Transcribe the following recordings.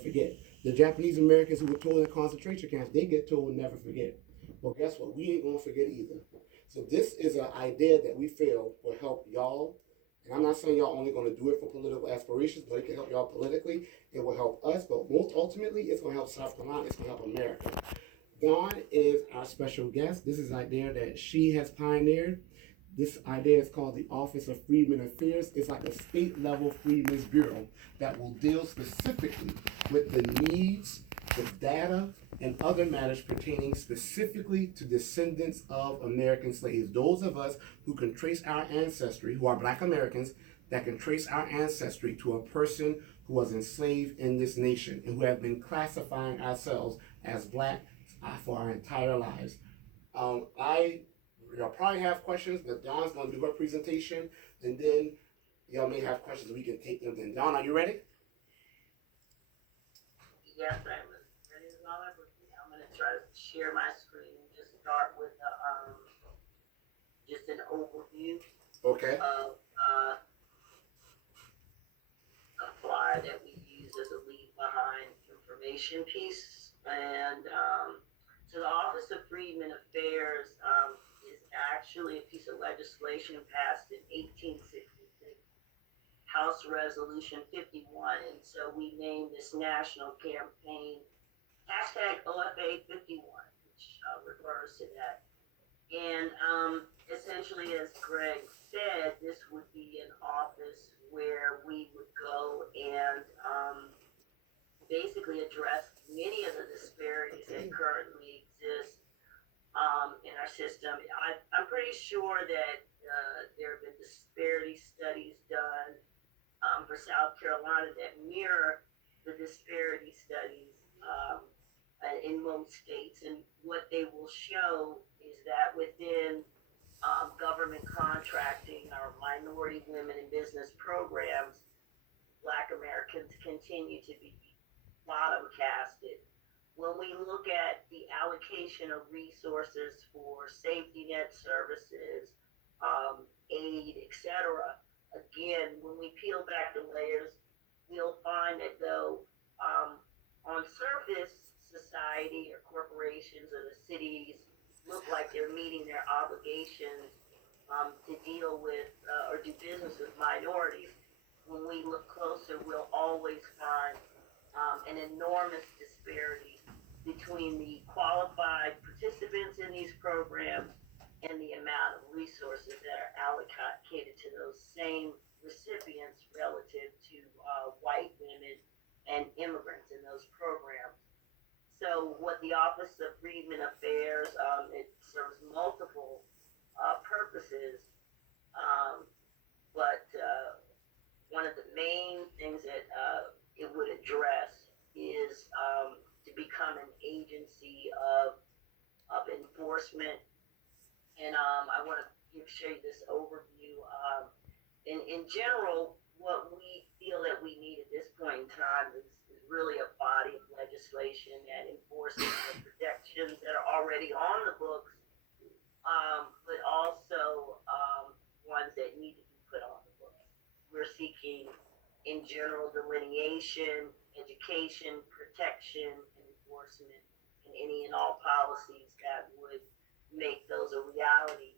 forget. The Japanese Americans who were told in concentration camps, they get told never forget. Well, guess what? We ain't gonna forget either. So this is an idea that we feel will help y'all. And I'm not saying y'all only gonna do it for political aspirations, but it can help y'all politically. It will help us, but most ultimately, it's gonna help South Carolina. It's gonna help America. Dawn is our special guest. This is an idea that she has pioneered. This idea is called the Office of Freedmen Affairs. It's like a state level Freedmen's Bureau that will deal specifically with the needs, the data, and other matters pertaining specifically to descendants of American slaves. Those of us who can trace our ancestry, who are Black Americans, that can trace our ancestry to a person who was enslaved in this nation and who have been classifying ourselves as Black for our entire lives. I Y'all probably have questions, but Dawn's gonna do her presentation, and then y'all may have questions. We can take them then. Dawn, are you ready? Yes, I'm ready as well. I'm going to try to share my screen and just start with just an overview Okay. of a flyer that we use as a leave behind information piece. And so the Office of Freedmen Affairs is actually a piece of legislation passed in 1866, House Resolution 51. And so we named this national campaign hashtag OFA 51, which refers to that. And essentially, as Greg said, this would be an office where we would go and basically address many of the disparities that currently exist in our system. I'm pretty sure that there have been disparity studies done for South Carolina that mirror the disparity studies in most states. And what they will show is that within government contracting or minority women in business programs, Black Americans continue to be bottom casted. When we look at the allocation of resources for safety net services, aid, etc., again, when we peel back the layers, we'll find that though on surface, society or corporations or the cities look like they're meeting their obligations to deal with or do business with minorities. When we look closer, we'll always find an enormous disparity between the qualified participants in these programs and the amount of resources that are allocated to those same recipients relative to white women and immigrants in those programs. So what the Office of Freedmen Affairs, it serves multiple purposes, but one of the main things that it would address is to become an agency of enforcement. And I want to show you this overview. In general, what we feel that we need at this point in time is really a body of legislation that enforces the protections that are already on the books, but also ones that need to be put on the books. We're seeking, in general, delineation, education, protection, and enforcement, and any and all policies that would make those a reality.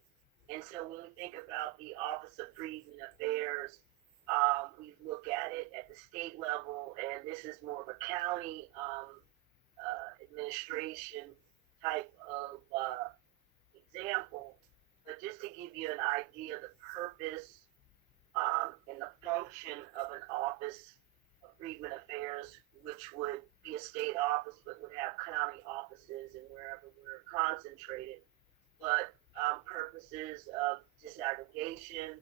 And so when we think about the Office of Freedmen Affairs, we look at it at the state level, and this is more of a county administration type of example. But just to give you an idea of the purpose and the function of an Office of Freedmen Affairs, which would be a state office but would have county offices and wherever we're concentrated. But purposes of disaggregation,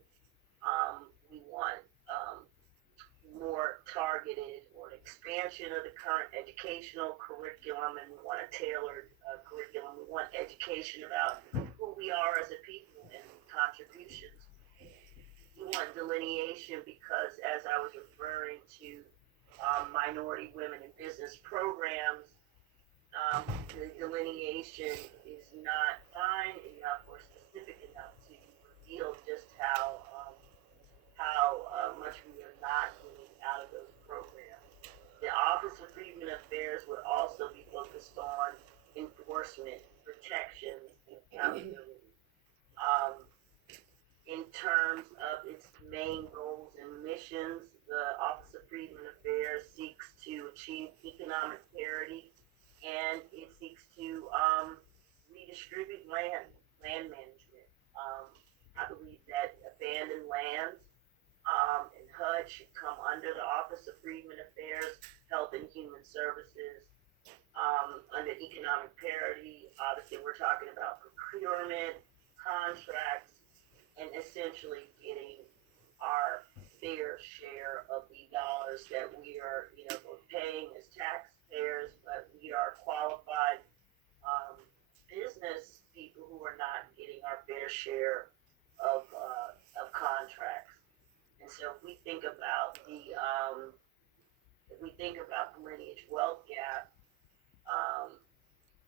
we want more targeted or an expansion of the current educational curriculum, and we want a tailored curriculum. We want education about who we are as a people and contributions. We want delineation because, as I was referring to minority women in business programs, the delineation is not fine enough or specific enough to reveal just how much we are not getting out of those programs. The Office of Freedmen Affairs would also be focused on enforcement, protections, and accountability. Um, in terms of its main goals and missions, the Office of Freedmen Affairs seeks to achieve economic parity, and it seeks to redistribute land management. I believe that abandoned lands and HUD should come under the Office of Freedmen Affairs, Health and Human Services. Under economic parity, obviously we're talking about procurement, contracts, and essentially getting our fair share of the dollars that we are, both paying as taxpayers, but we are qualified business people who are not getting our fair share of contracts. And so if we think about the lineage wealth gap, um,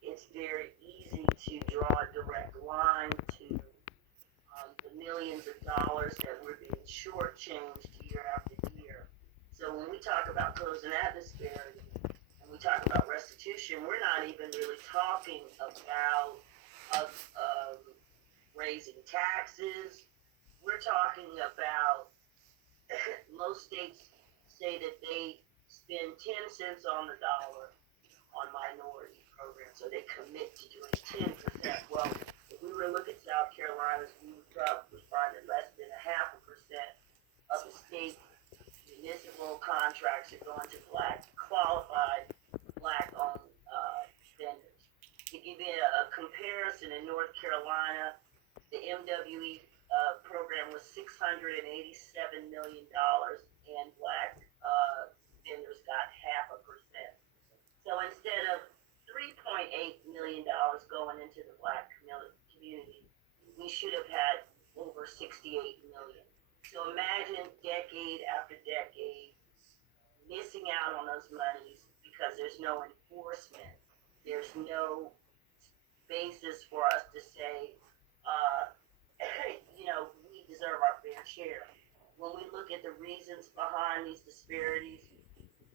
it's very easy to draw a direct line to the millions of dollars that we're being shortchanged year after year. So when we talk about closing that disparity and we talk about restitution, we're not even really talking about raising taxes. We're talking about most states say that they spend 10 cents on the dollar on minority programs, so they commit to doing 10%. Well, if we were to look at South Carolina's, we would probably find that less than 0.5% of the state municipal contracts are going to qualified black-owned vendors. To give you a comparison, in North Carolina, the MWE program was $687 million, and black vendors got 0.5%. So instead of $3.8 million going into the black community, we should have had over 68 million. So imagine decade after decade missing out on those monies because there's no enforcement. There's no basis for us to say, we deserve our fair share. When we look at the reasons behind these disparities,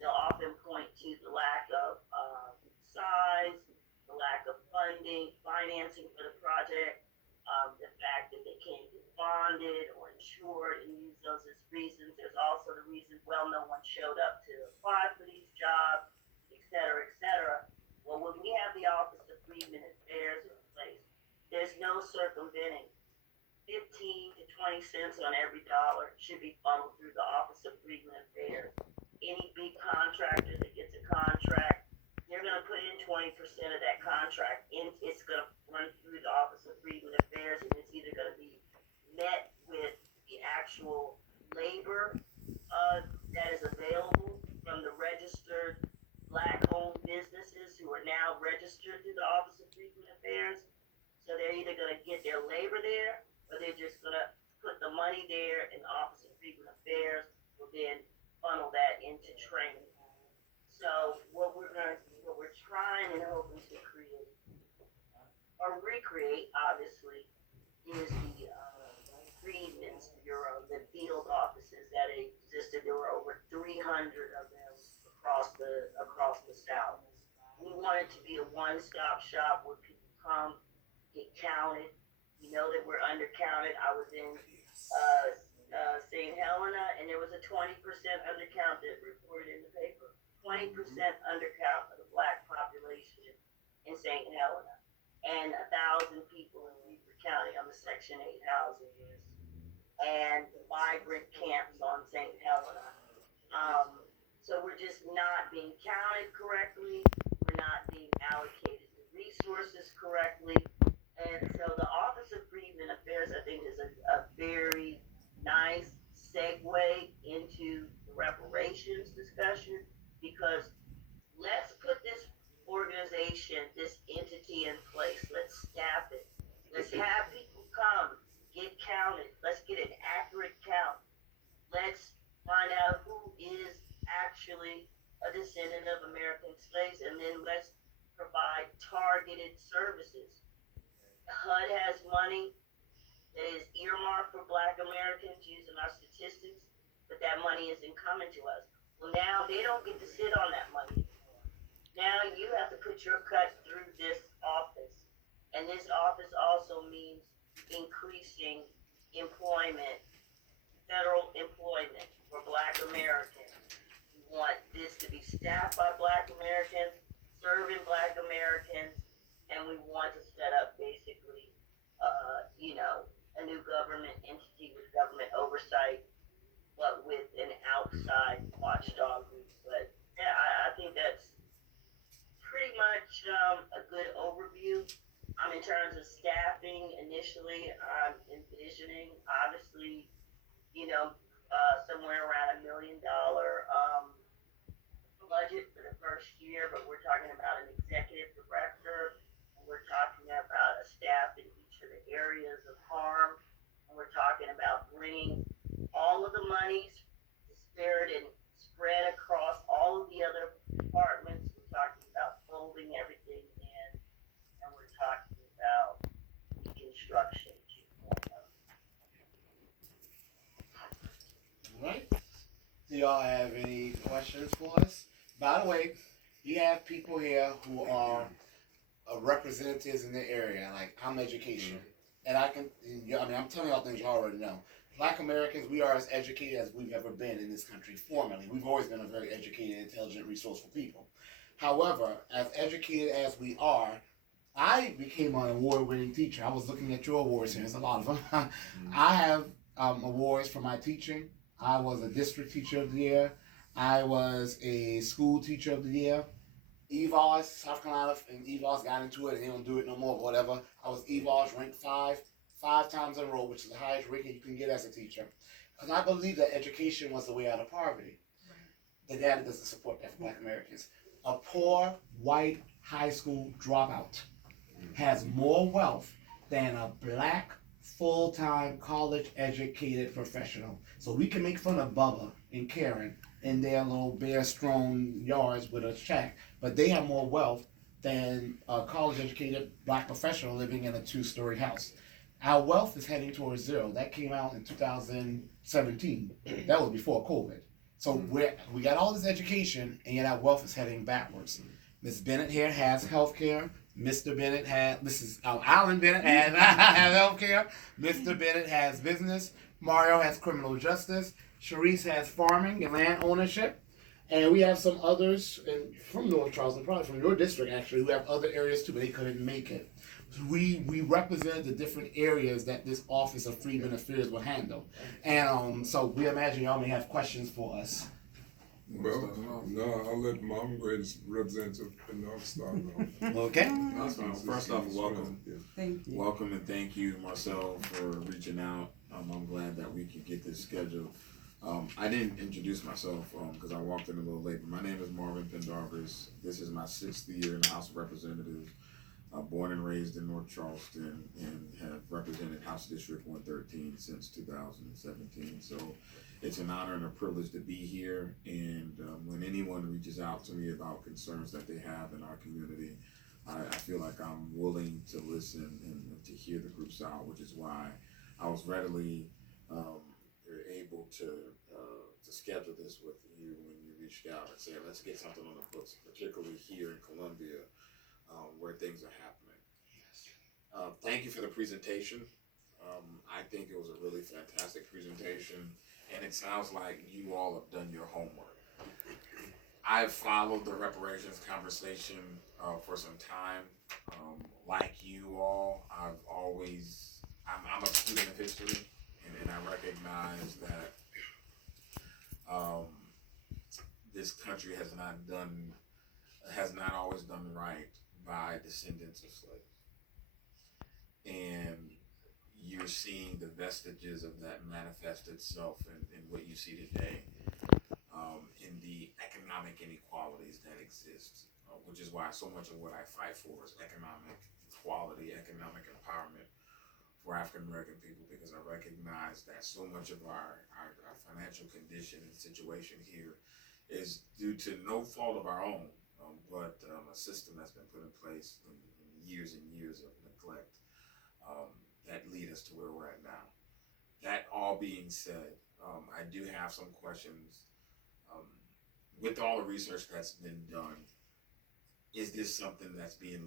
they'll often point to the lack of size, the lack of financing for the project, the fact that they can't get bonded or insured and use those as reasons. There's also the reason, well, no one showed up to apply for these jobs, et cetera, et cetera. Well, when we have the Office of Freedmen Affairs in place, there's no circumventing. 15 to 20 cents on every dollar should be funneled through the Office of Freedmen Affairs. Any big contractor that gets a contract, they're going to put in 20% of that contract, and it's going to run through the Office of Freedmen Affairs, and it's either going to be met with the actual labor that is available from the registered black-owned businesses who are now registered through the Office of Freedmen Affairs. So they're either going to get their labor there, or they're just going to put the money there, and the Office of Freedmen Affairs will then funnel that into training. So what we're trying and hoping to create or recreate, obviously, is the Freedmen's Bureau, the field offices that existed. There were over 300 of them across the South. We want it to be a one-stop shop where people come, get counted. We know that we're undercounted. I was in St. Helena, and there was a 20% undercount that reported in the paper. 20% undercount of the black population in St. Helena, and 1,000 people in Weaver County on the Section 8 housing list, and migrant camps on St. Helena. So we're just not being counted correctly. We're not being allocated the resources correctly. And so the Office of Freedmen Affairs, I think, is a very nice segue into the reparations discussion, because let's put this organization, this entity in place. Let's staff it. Let's have people come, get counted. Let's get an accurate count. Let's find out who is actually a descendant of American slaves, and then let's provide targeted services. HUD has money that is earmarked for Black Americans using our statistics, but that money isn't coming to us. Well, now they don't get to sit on that money anymore. Now you have to put your cut through this office. And this office also means increasing employment, federal employment for Black Americans. We want this to be staffed by Black Americans, serving Black Americans, and we want to set up basically, a new government entity with government oversight, but with an outside watchdog group. But yeah, I think that's pretty much a good overview. In terms of staffing, initially, I'm envisioning, obviously, somewhere around $1 million budget for the first year, but we're talking about an executive director, and we're talking about a staff in each of the areas of harm, and we're talking about bringing all of the monies disparate and spread across all of the other departments. We're talking about folding everything in, and we're talking about reconstruction 2.0. All right. Do y'all have any questions for us? By the way, you have people here who are representatives in the area. Like, I'm education. And I'm telling y'all things you already know. Black Americans, we are as educated as we've ever been in this country formally. We've always been a very educated, intelligent, resourceful people. However, as educated as we are, I became an award-winning teacher. I was looking at your awards here. There's a lot of them. I have awards for my teaching. I was a district teacher of the year. I was a school teacher of the year. EVOS, South Carolina, and EVOS got into it and they don't do it no more, but whatever. I was EVOS ranked five times in a row, which is the highest ranking you can get as a teacher. Because I believe that education was the way out of poverty. The data doesn't support that for Black Americans. A poor, white, high school dropout has more wealth than a Black, full-time, college-educated professional. So we can make fun of Bubba and Karen in their little bare-strewn yards with a shack, but they have more wealth than a college-educated Black professional living in a 2-story house. Our wealth is heading towards zero. That came out in 2017. That was before COVID. So we got all this education, and yet our wealth is heading backwards. Ms. Bennett here has health care. Mr. Bennett Alan Bennett has health care. Mr. Bennett has business. Mario has criminal justice. Sharice has farming and land ownership. And we have some others from North Charleston, probably from your district actually, who have other areas too, but they couldn't make it. So we represent the different areas that this Office of Freedmen Affairs will handle. And so we imagine y'all may have questions for us. Well, no, I'll let Mom Grace representative and I'll start off. Okay. First off, welcome. Thank you. Welcome and thank you, Marcel, for reaching out. I'm glad that we could get this scheduled. I didn't introduce myself because I walked in a little late, but my name is Marvin Pendarvis. This is my 6th year in the House of Representatives. Born and raised in North Charleston and have represented House District 113 since 2017. So it's an honor and a privilege to be here. And when anyone reaches out to me about concerns that they have in our community, I feel like I'm willing to listen and to hear the groups out, which is why I was readily able to schedule this with you when you reached out and said, let's get something on the books, particularly here in Columbia, where things are happening. Yes. Thank you for the presentation. I think it was a really fantastic presentation, and it sounds like you all have done your homework. I've followed the reparations conversation for some time. Like you all, I'm a student of history, and I recognize that this country has not always done right by descendants of slaves. And you're seeing the vestiges of that manifest itself in what you see today, in the economic inequalities that exist, which is why so much of what I fight for is economic equality, economic empowerment for African American people, because I recognize that so much of our financial condition and situation here is due to no fault of our own, but a system that's been put in place in years and years of neglect that lead us to where we're at now. That all being said, I do have some questions with all the research that's been done, is this something that's being